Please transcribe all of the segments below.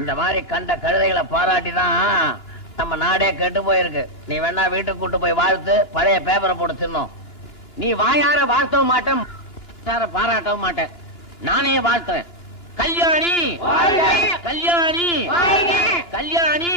இந்த மாதிரி கண்ட கழுதைகளை பாராட்டிதான் நம்ம நாடே கெட்டு போயிருக்கு. நீ வேணா வீட்டுக்கு கூட்டு போய் வாழ்த்து, பழைய பேப்பரை போட்டு தின்னோம். நீ வாயார வாழ்த்தவும் மாட்டேன், பாராட்டவும் மாட்டேன். நானே வாழ்த்துறேன். கல்யாணி கல்யாணி கல்யாணி.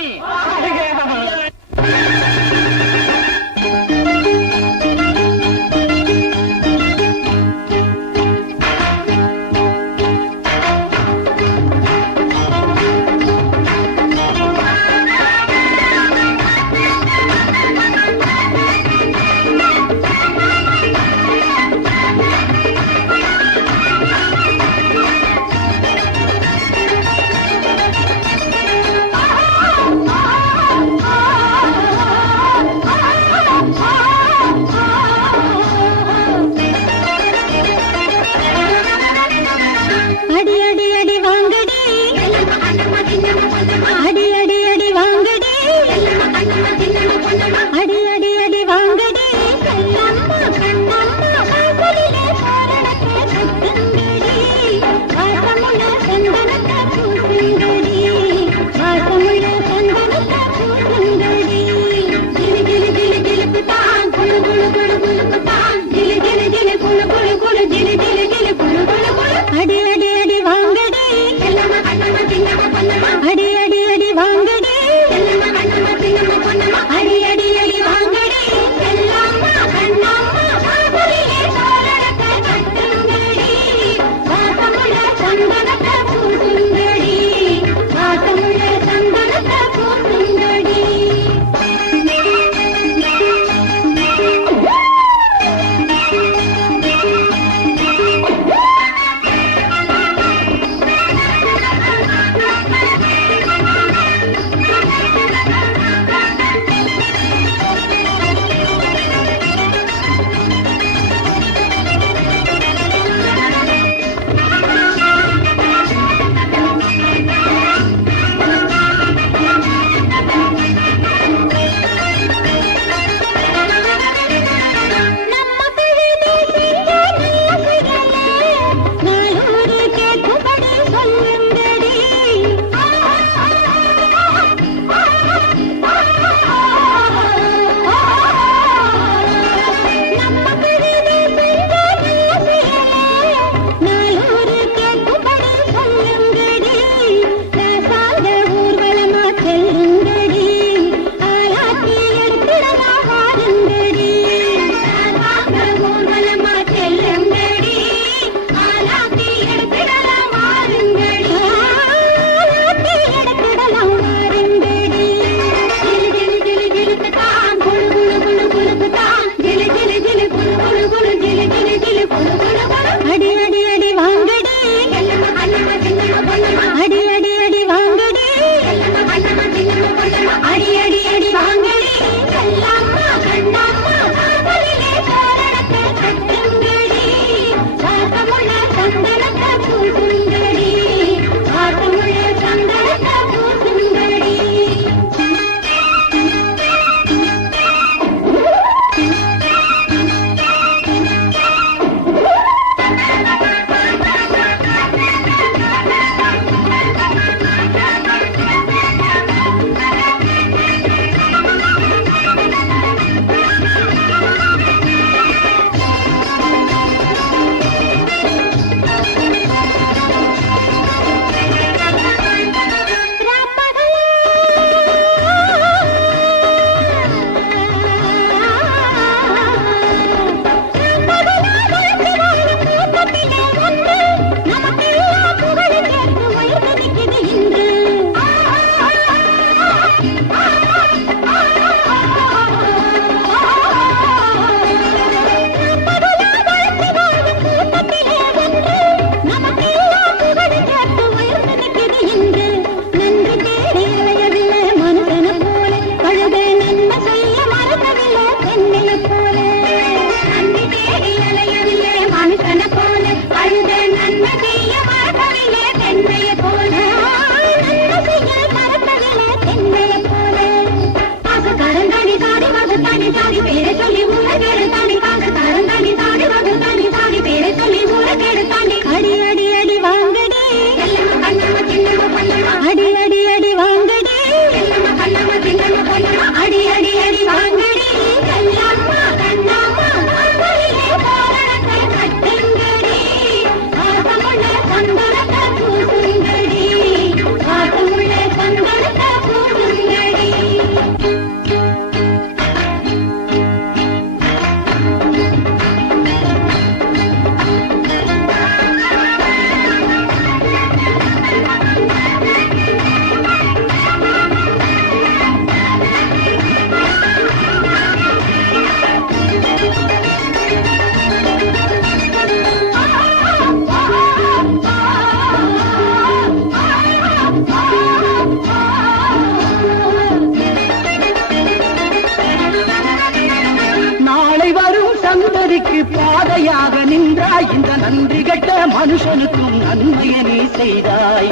நன்றி கெட்ட மனுஷனுக்கும் நன்மையை நீ செய்தாய்.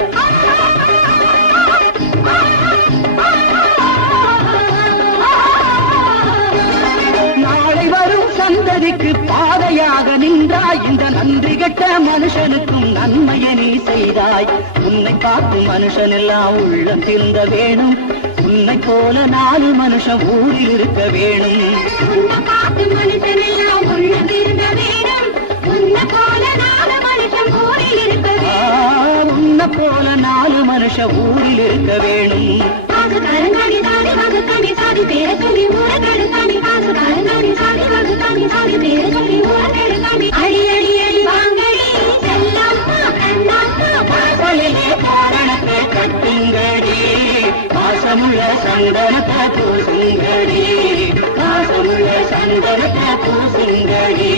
நாளை வரும் சந்ததிக்கு பாதையாக நின்றாய். இந்த நன்றி கெட்ட மனுஷனுக்கும் நன்மையை நீ செய்தாய். உன்னை பார்த்து மனுஷன் எல்லாம் உள்ளம் திருந்த வேணும். உன்னை போல 4 மனுஷன் ஊரில் இருக்க வேணும். உன்னை பார்த்து மனுஷன் எல்லாம் உள்ளம் திருந்த வேணும். உன்னை போல 4 மனுஷன் ஊரில் இருக்க வேணும். உன்னை போல 4 மனுஷன் ஊரில் இருக்க வேணும். காசுகாரங்காடி சாதி வகுத்தாண்டி சாதி பேர சொல்லி ஊரகெடுத்தாண்டி. காசுகாரங்காடி சாதி வகுத்தாண்டி சாதி பேர சொல்லி ஊரகெடுத்தாண்டி. அடி அடி அடி வாங்கடி செல்லம்மா கண்ணம்மா வாசலிலே காரணத்தை கட்டுங்கடி. பாசமுள்ள சந்தனத்தை பூசுங்கடி. பாசமுள்ள சந்தனத்தை பூசுங்கடி.